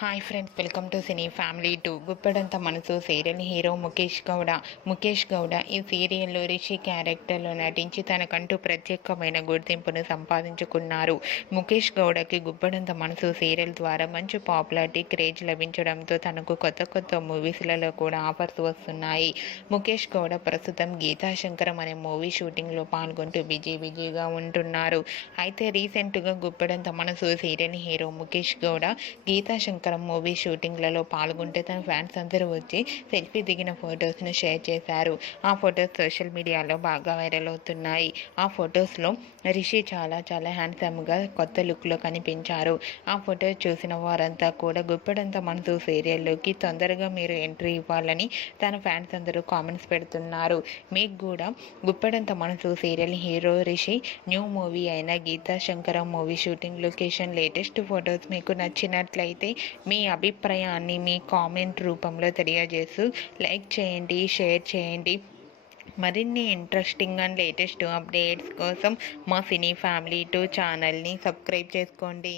Hi friends, welcome to cine family 2. Guppedantha Manasu serial hero Mukesh Gowda ఈ సీరియల్లో రిషి క్యారెక్టర్లో నటించి తనకంటూ ప్రత్యేకమైన గుర్తింపును సంపాదించుకున్నారు. ముఖేష్ గౌడకి గుప్పెడంత మనసు సీరియల్ ద్వారా మంచి పాపులారిటీ క్రేజ్ లభించడంతో తనకు కొత్త మూవీస్లలో కూడా ఆఫర్స్ వస్తున్నాయి. ముఖేష్ గౌడ ప్రస్తుతం గీతాశంకరం అనే మూవీ షూటింగ్లో పాల్గొంటూ బిజీగా ఉంటున్నారు. అయితే రీసెంట్గా Guppedantha Manasu serial hero Mukesh Gowda Geethashankaram movie షూటింగ్లలో పాల్గొంటే తన ఫ్యాన్స్ అందరూ వచ్చి సెల్ఫీ దిగిన ఫొటోస్ను షేర్ చేశారు. ఆ ఫొటోస్ సోషల్ మీడియాలో బాగా వైరల్ అవుతున్నాయి. ఆ ఫొటోస్లో రిషి చాలా హ్యాండ్సమ్గా కొత్త లుక్లో కనిపించారు. ఆ ఫొటోస్ చూసిన వారంతా కూడా గుప్పెడంత మనసు సీరియల్లోకి తొందరగా మీరు ఎంట్రీ ఇవ్వాలని తన ఫ్యాన్స్ అందరూ కామెంట్స్ పెడుతున్నారు. మీకు కూడా Guppedantha Manasu serial hero Rishi new movie అయిన Geethashankaram movie shooting location latest photos మీకు నచ్చినట్లయితే మీ అభిప్రాయాన్ని మీ కామెంట్ రూపంలో తెలియజేస్తూ లైక్ చేయండి, షేర్ చేయండి. మరిన్ని ఇంట్రెస్టింగ్ అండ్ లేటెస్ట్ అప్డేట్స్ కోసం మా సినీ ఫ్యామిలీ 2 ఛానల్ని సబ్స్క్రైబ్ చేసుకోండి.